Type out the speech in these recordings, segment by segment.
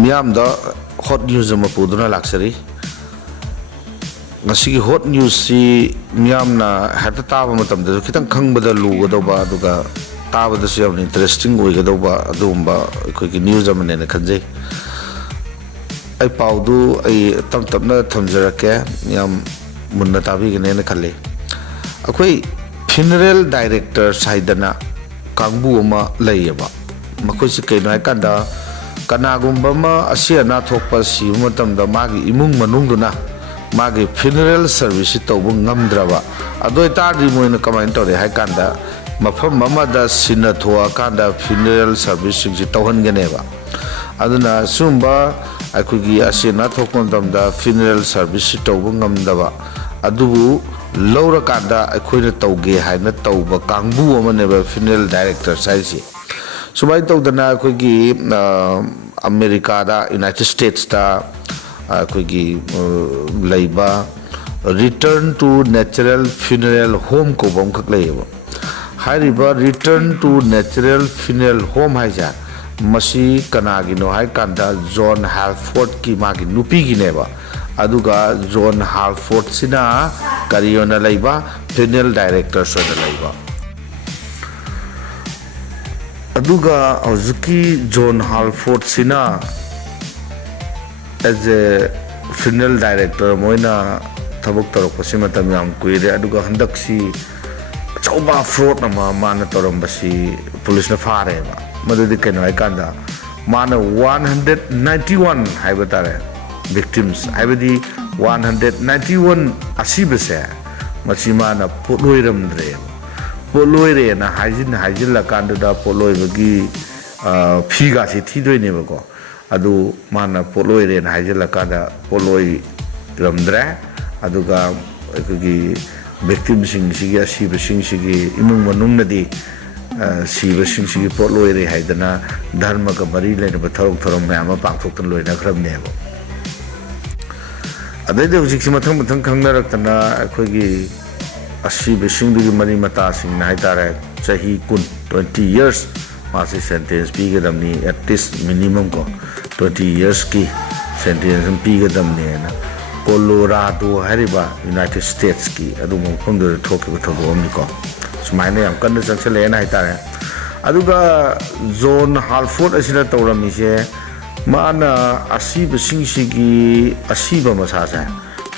Miam da hot news ama puduna laksari. Ngasi hot news si miam na hata taba matam da kitang khang bada lu ga ba aduga taba da su yam interesting oi ga ba adumba ko ki news ama ne khanjai. Ai paudu ai tam tam na thamjara ke miam munna tabi ge ne khalle. Akoi funeral director saidana kangbu ama layaba. Makoi si kai nai kanda kanagumba ma asia na thokpa si matam da magi imung manungduna magi funeral service tawbu ngamdraba adoi tardi moina comment tore hai kanda mafam mama da sina thoa kanda funeral service ji tawhan geneba aduna sumba akugi asia na thokon dam da funeral service tawbu ngamdaba adubu laura kanda akoina tawge haina tawba kangbu amaneba funeral director saisi Sumai tawdana akogi America da United States da akogi laiba return to natural funeral home ko bom khak laiba hariba return to natural funeral home haija masi kanagi no hai kanda John Halford ki magi nupi gi neba aduga John Halford sina kariona laiba funeral director so da laiba aduga azuki John Halford sina as a funeral director moina thabuk tarok pasima tamyam kuire aduga handaksi chauba fraud nama mana torambasi police na fare ma madudi keno aikanda mana 191 haibatare victims haibadi 191 asibase machimana poloiramdre Poloire na hajin la kanda da poloi bagi figa si thidoi ne bako adu mana poloire na hajin la kanda poloi ramdra aduga gi victim sing sigi asiba sing sigi imung manung na di siba sing sigi poloire haidana dharma ka mari le ne bathorok thorom me ama pangthok tan loi na khram ne bo adai de hujik si mathang khangna raktana gi Asiba singdugi mari mata sing na haitare chahi kun 20 years masi sentence pi gadamni at least minimum ko 20 years ki sentence pi gadamni na Colorado hariba United States ki adu mo khondu thoki thodo omni ko sumaine yam kan chakchale na haitare aduga John Halford asina tawrami se mana asiba singsigi asiba masasa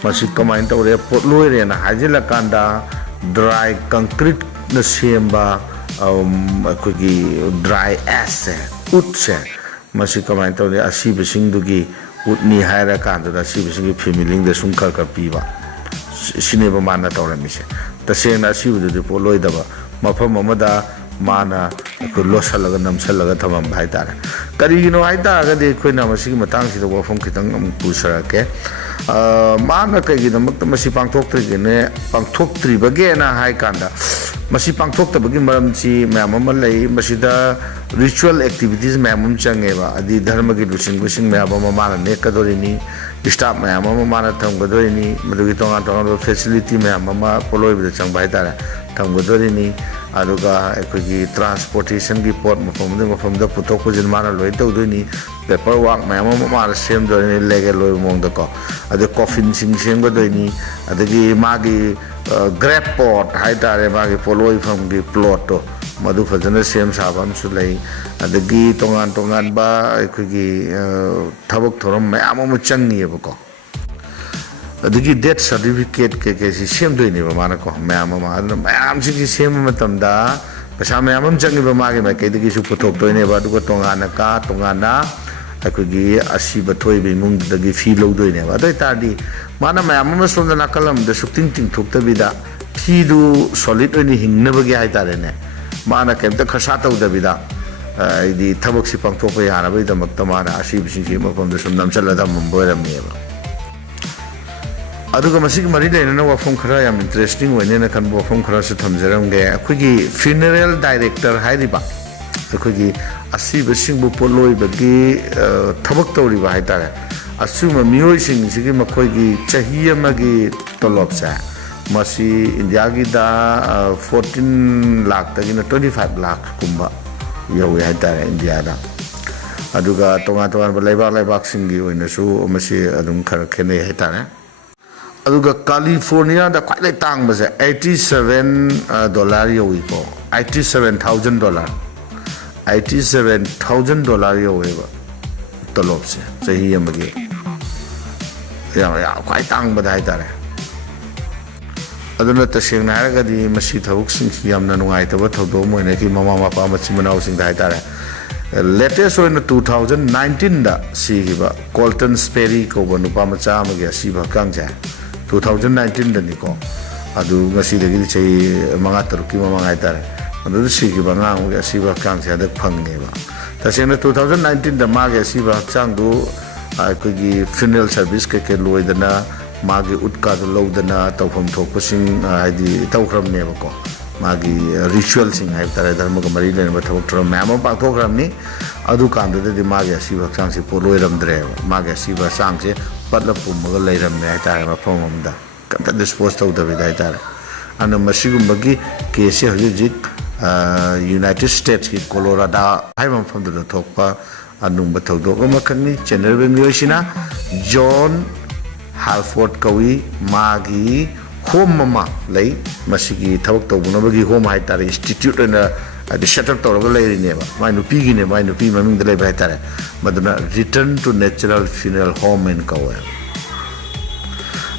masi kamain tawre potloire na hajila kanda dry concrete na semba akogi dry ash ut se masi kamain tawre asiba singdugi utni haira kanda da asiba singi family de sungkar ka piba sineba mana tawre mise tasena asiba de potloi daba mafam amada mana ko losalaga namsalaga thamam bhai tare karigino haita ga de khoina masi matang si do fom kitang am pusara ke mana kagi damak masi pangthok trigene pangthok tribage na hai kanda masi pangthok tabagi maram chi mamam lai masida ritual activities mamam changeba adi dharma gi dusin gusing mamam mana ne kadorini staff mamam mana tham gadorini madugi tonga tonga facility mamam Potloibda changbai tara tham gadorini aduga ekoi transportation gi port mafam da putok pujin mana loi tawdoni paperwork mamam mana sem doni legal loi mong da ko adu coffin sing sem gadoini adagi magi grab port haitare magi poloi from gi plot to madu fajana sem sabam su lei adagi tongan ba ekoi thabuk thorom mamam changni ko adagi death certificate ke si sem doi ni mana ko mam si sem matam da pasa mam changi ba magi mai ke dagi su puthok doi ne ba du tongana akogi asiba thoi be mung dagi fi lo doi ne ba doi tardi mana mam som da nakalam da sukting ting thok ta bida fi du solid oni hingna ba gi ai tare ne mana kem ta khasa taw da bida idi thabak si pangthok ba yana ba da mak tamana asiba sing si mapam da sum nam chala da mumboiram ne ba aduga masig mari leina na wafom khara yam interesting wene na kan wafom khara se thamjaram ge akogi funeral director hairiba akogi asiba singbu Potloibda gi thabak tawri ba haitare asuma mioi sing sigi makoigi chahi amagi tolop sa masi India gi da 14 lakh tagina 25 lakh kumba yawi haitare India da aduga tonga tonga leibak singi oinasu masi adum khara khene haitare aduga California da kwai tang base $87 yowi ko $87,000 $87,000 yowi ba tolop se chahi amagi ya kwai tang ba haitare aduna taseng na ga di masi thawuk sing yamna nungai taba thodo moine ki mama mapa machi manau sing da haitare latest in 2019 da sigiba Colton Sperry ko nupa macha amagi asiba kangja 2019 da ni ko adu ngasi da gi chei manga taruki mama ngai tare adu sigiba nga amagi asiba kangja da phangne ba taseng 2019 da ma ga asiba chang du ko gi funeral service ke loidana magi utka do lodana tawfam thokpasing haidi tawkram ne ba ko magi ritual sing hai tare dharma ko mari le ba thok tro mama pa thokram ni adu kan de magi asiba chang si poloiram dre magi asiba sang se patla pum ga leiram ne tare ma phomam da kan dispose to da vidai tare ana masigum bagi case hojik United States ki Colorado hai mam phom da thokpa anung ba thoudok ma khani channel be miyosina John Halford kawi magi home mama lay masigi thawk to bunabagi home hai tare institute na the setup to lay ne ba mai nu pi gi ne mai nu pi maming de lay ba tare maduna return to natural funeral home in kawa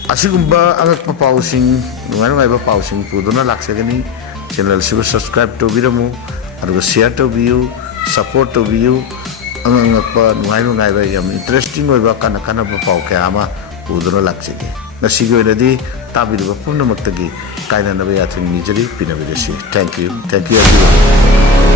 asigumba Angakpa pausing nungai ba pausing puduna laksagani channel sibu subscribe to biramu aru share to view support to view Angakpa nungai ba yam interesting oi ba kana ba pau ka ama udura laksige nasigo inadi tabiru punna maktagi kaina nabe yathing nijari pinabidesi thank you everyone